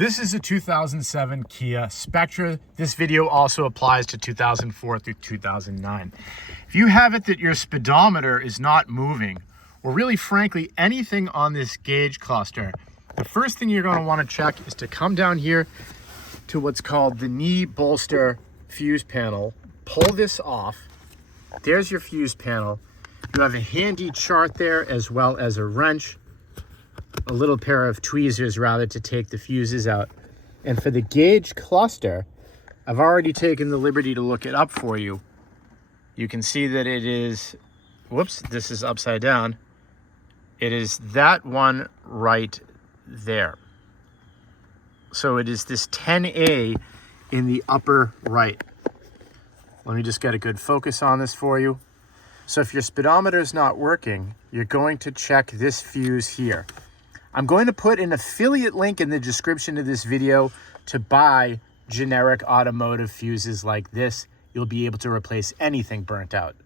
This is a 2007 Kia Spectra. This video also applies to 2004 through 2009. If you have it that your speedometer is not moving, or really frankly anything on this gauge cluster, the first thing you're going to want to check is to come down here to what's called the knee bolster fuse panel. Pull this off. There's your fuse panel. You have a handy chart there as well as a wrench, a little pair of tweezers rather, to take the fuses out. And for the gauge cluster, I've already taken the liberty to look it up for you. You can see that it is, whoops, this is upside down. It is that one right there. So it is this 10A in the upper right. Let me just get a good focus on this for you. So if your speedometer is not working, you're going to check this fuse here. I'm going to put an affiliate link in the description of this video to buy generic automotive fuses like this. You'll be able to replace anything burnt out.